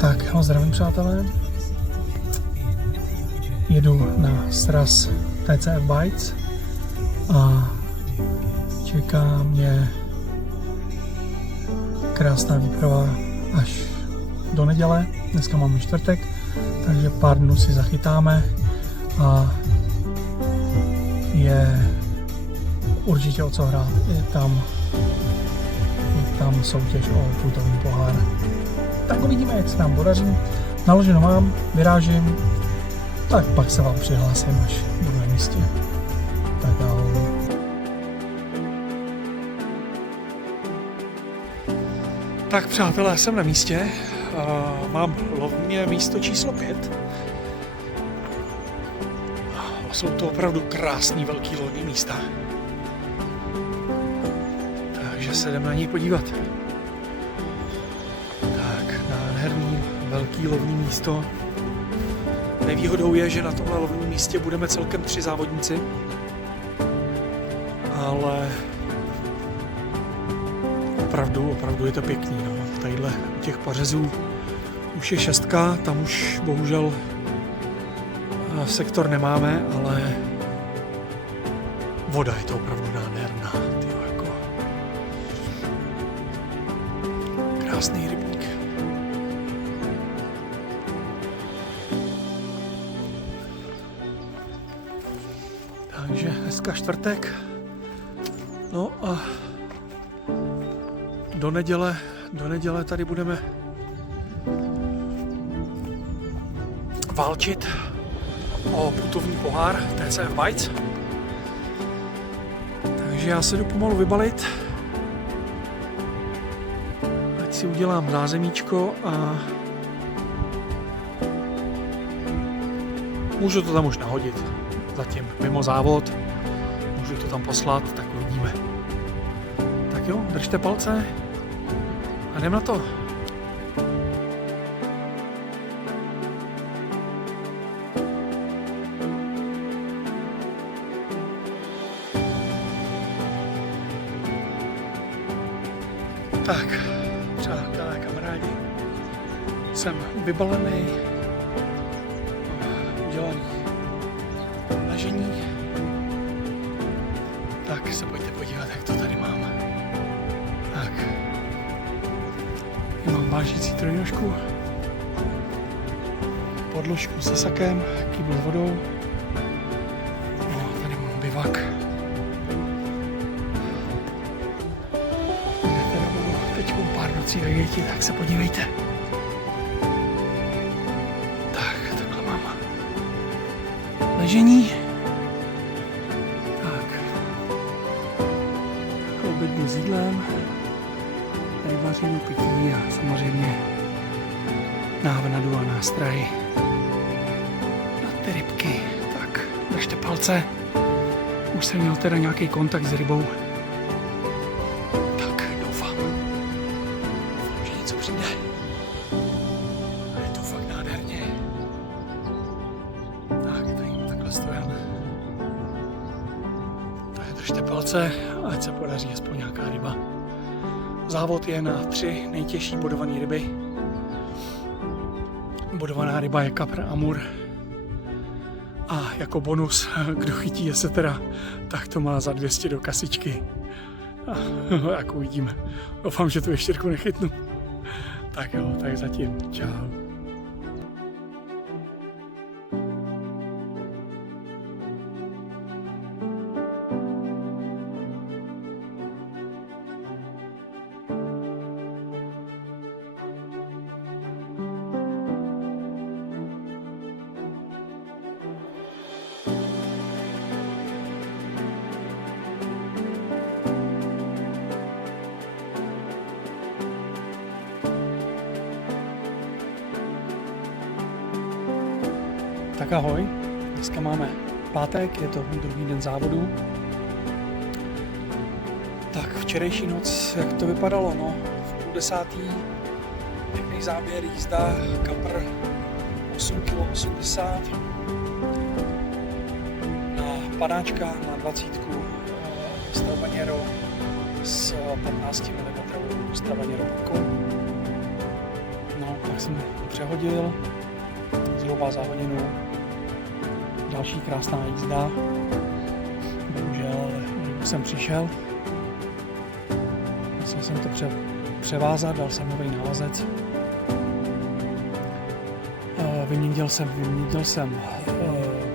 Tak, já zdravím přátelé. Jedu na sraz TCF Bites a čeká mě krásná výprava až do neděle. Dneska máme čtvrtek, takže pár dnů si zachytáme a je určitě o co hrát. Je tam soutěž o putovní pohár. Tak uvidíme, jak se nám podaří. Naloženo mám, vyrážím, tak pak se vám přihlásím, až budu na místě. Tak ahoj. Tak přátelé, jsem na místě. Mám lovně místo číslo 5. Jsou to opravdu krásný velký lovní místa. Takže se jdeme na něj podívat. Tak, nádherný velký lovní místo. Nevýhodou je, že na tomhle lovním místě budeme celkem 3 závodníci. Ale opravdu je to pěkný. No. Tadyhle u těch pařezů už je 6, tam už bohužel sektor nemáme, ale voda je to opravdu nádherná. Tyjo, jako krásný rybník. Takže dneska čtvrtek. No a do neděle tady budeme válčit o putovní pohár TCF Bites. Takže já se jdu pomalu vybalit. Ať si udělám zázemíčko a můžu to tam už nahodit. Zatím mimo závod. Můžu to tam poslat, tak uvidíme. Tak jo, držte palce a jdem na to. Tak, přátelé, kamarádi, jsem vybalený, udělaný ležení, tak se pojďte podívat, jak to tady mám. Tak, mám vážící trojnožku, podložku se sakem, kýbl s vodou, no, tady mám bivak. Pár nocí ve Věti, tak se podívejte. Tak, takhle mám ležení. Tak. Takhle obědnu s jídlem. Tady vařím pití a samozřejmě návnadu a nástroj na ty rybky. Tak, držte palce. Už jsem měl teda nějaký kontakt s rybou. Je to fakt nádherně. Tak, tady takhle stojan. Tak držte palce, ať se podaří aspoň nějaká ryba. Závod je na 3 nejtěžší bodované ryby. Bodovaná ryba je kapr amur. A jako bonus, kdo chytí jesetera, tak to má za 200 do kasičky. A jak uvidíme. Doufám, že tu ještěrku nechytnu. Tak jo, tak zatím. Čau. Tak ahoj, dneska máme pátek, je to druhý den závodu. Tak včerejší noc, jak to vypadalo, no, v 9:30, pěkný záběr, jízda, kapr, 8,80 kg, na panáčka na 20 Strabanero s 15 mm Strabanero. No, tak jsem přehodil zhruba za hodinu. Další krásná jízda. Bohužel, už jsem přišel. Musel jsem to převázat, dal jsem nový návazec. Vyměnil jsem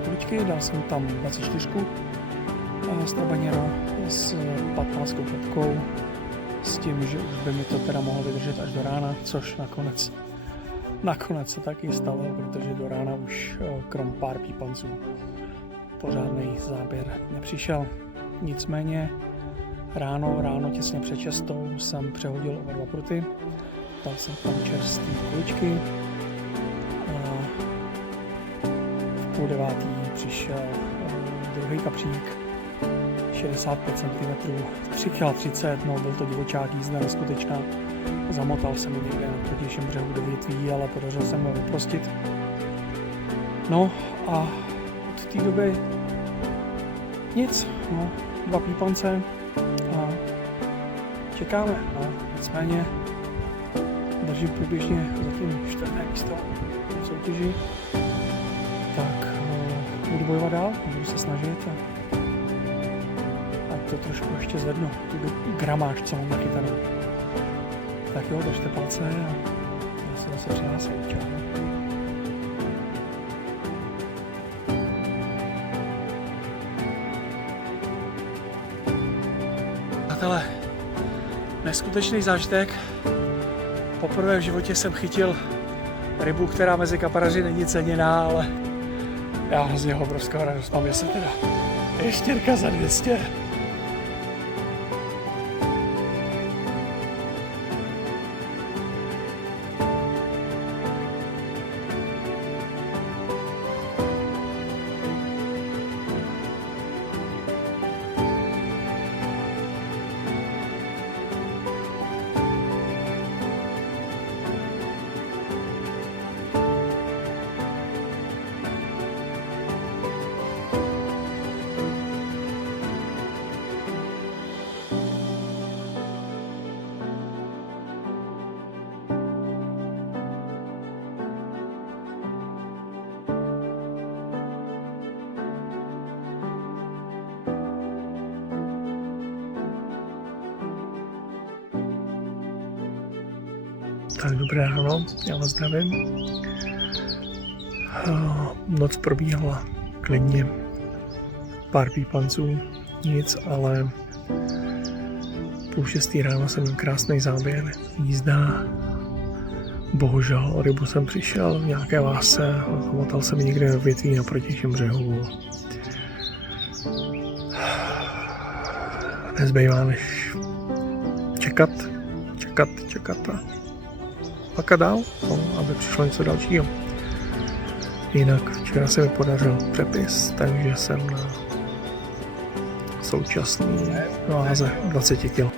klučky, dal jsem tam 24 z Trabaniero s 15 petkou, s tím, že už by mi to teda mohlo vydržet až do rána, což nakonec se taky stalo, protože do rána už krom pár pípanců pořádný záběr nepřišel. Nicméně ráno těsně před 6 jsem přehodil oba dva pruty, dal jsem tam čerstvý kuličky a v 8:30 přišel druhý kapřík, 65 cm, 3,30 kg, no byl to divočák, jízda neskutečná. Zamotal jsem mi někde na protějším břehu do větví, ale podařilo se mi ho vyprostit. No a od té doby nic, no, 2 pípance a čekáme, no, nicméně držím průběžně zatím 4. místo v soutěži, tak budu bojovat dál, budu se snažit a to trošku ještě zvednu, tu gramáž, co mám nachytanou. Tak jo, držte palce a já se zase přihlásím. Čau. Přátelé, neskutečný zážitek. Poprvé v životě jsem chytil rybu, která mezi kaparaři není ceněná, ale já z něho obrovskou radost mám, jestli teda ještěrka za 200. Tak dobré ráno, já vás zdravím. Noc probíhala klidně, pár pípanců, nic, ale 5:30 ráno jsem měl krásný záběr, jízda. Bohužel o rybu jsem přišel v nějaké lásce, motal jsem někde ve větví na protějším břehu. Nezbývá než čekat a pakat dál, aby přišlo něco dalšího. Jinak včera se mi podařil přepis, takže jsem na současný váze 20 kg.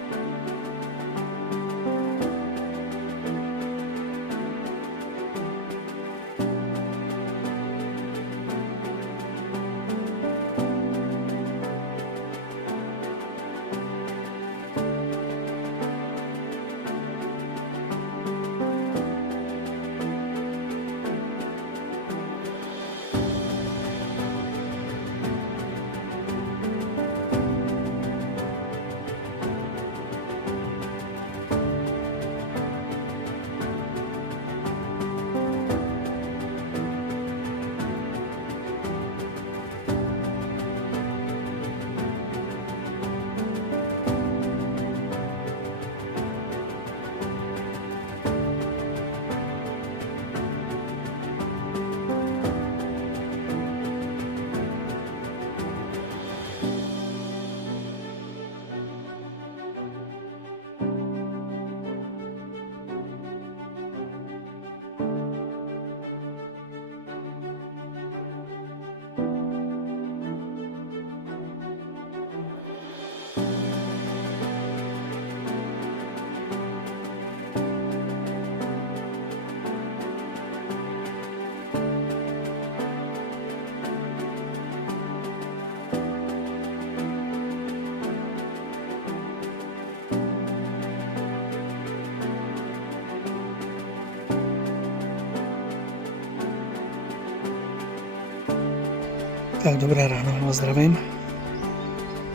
Tak dobré ráno, vás zdravím.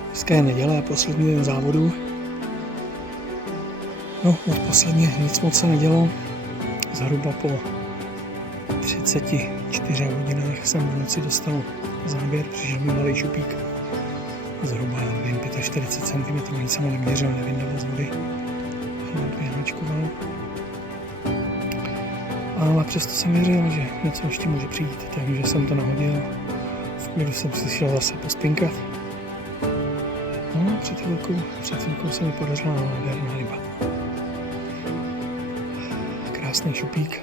Dneska je neděle, poslední den závodu. No, od posledně nic moc se nedělo. Zhruba po 34 hodinách jsem v noci dostal záběr, přišel mi malý šupík. Zhruba, nevím, 45 cm, ani jsem ho neměřil, nevím, z vody. Pěhnačkoval. Ale přesto jsem věřil, že něco ještě může přijít, takže jsem to nahodil. V klidu jsem si šel zase pospinkat. No, před chvilkou se mi podařila nádherná ryba. Krásný šupík.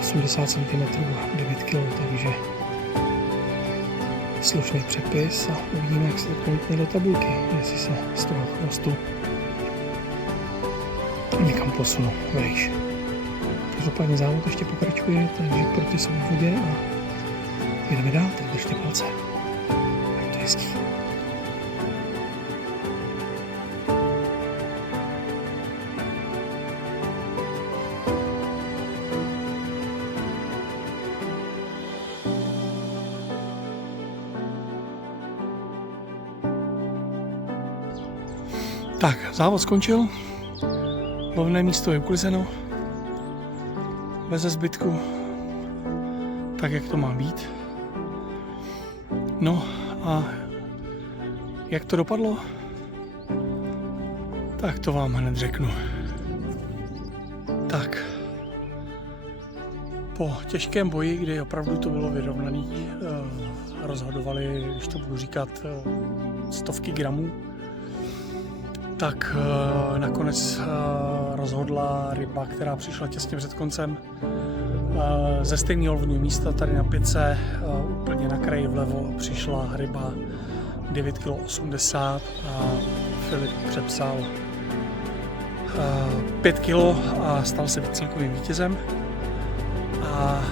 80 cm, 9 kg, takže slušný přepis a uvidíme, jak se to promítne do tabulky, jestli se z toho chvostu někam posunu vejš. Každopádně závod ještě pokračuje, takže proty jsou v vodě a jedeme dál, tak držte palce. Ať to jezdí. Tak, závod skončil. Lovné místo je uklizeno. Beze zbytku. Tak, jak to má být. No a jak to dopadlo? Tak to vám hned řeknu. Tak. Po těžkém boji, kdy opravdu to bylo vyrovnaný, rozhodovali, když to budu říkat, stovky gramů, tak nakonec rozhodla ryba, která přišla těsně před koncem. Ze stejného lovního místa tady na pice, úplně na kraji vlevo, přišla ryba 9,80 kg a Filip přepsal 5 kg a stal se celkovým vítězem. A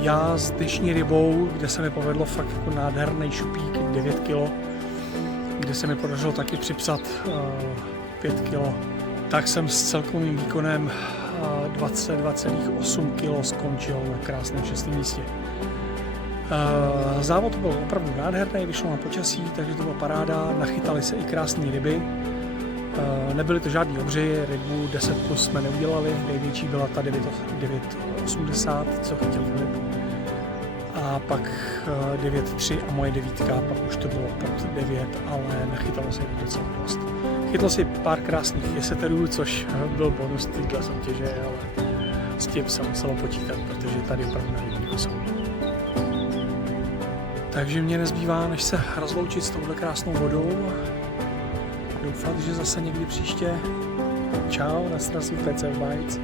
já s dnešní rybou, kde se mi povedlo fakt jako nádherný šupík 9 kg, kde se mi podařilo taky připsat 5 kg, tak jsem s celkovým výkonem 22,8 kg skončil na krásném 6. místě. Závod byl opravdu nádherný, vyšlo na počasí, takže to byla paráda, nachytali se i krásné ryby. Nebyly to žádný obři, rybu 10+ jsme neudělali, největší byla ta 9,80, co chtěl Filip. A pak 9,3 a moje 9, pak už to bylo pod 9, ale nachytalo se jich docela dost. Chytlo si pár krásných jeseterů, což byl bonus téhle soutěže, ale s tím se muselo počítat, protože tady opravdu nevím, jsou. Takže mě nezbývá, než se rozloučit s touhle krásnou vodou a doufat, že zase někdy příště. Čau, na srazu PC Bites.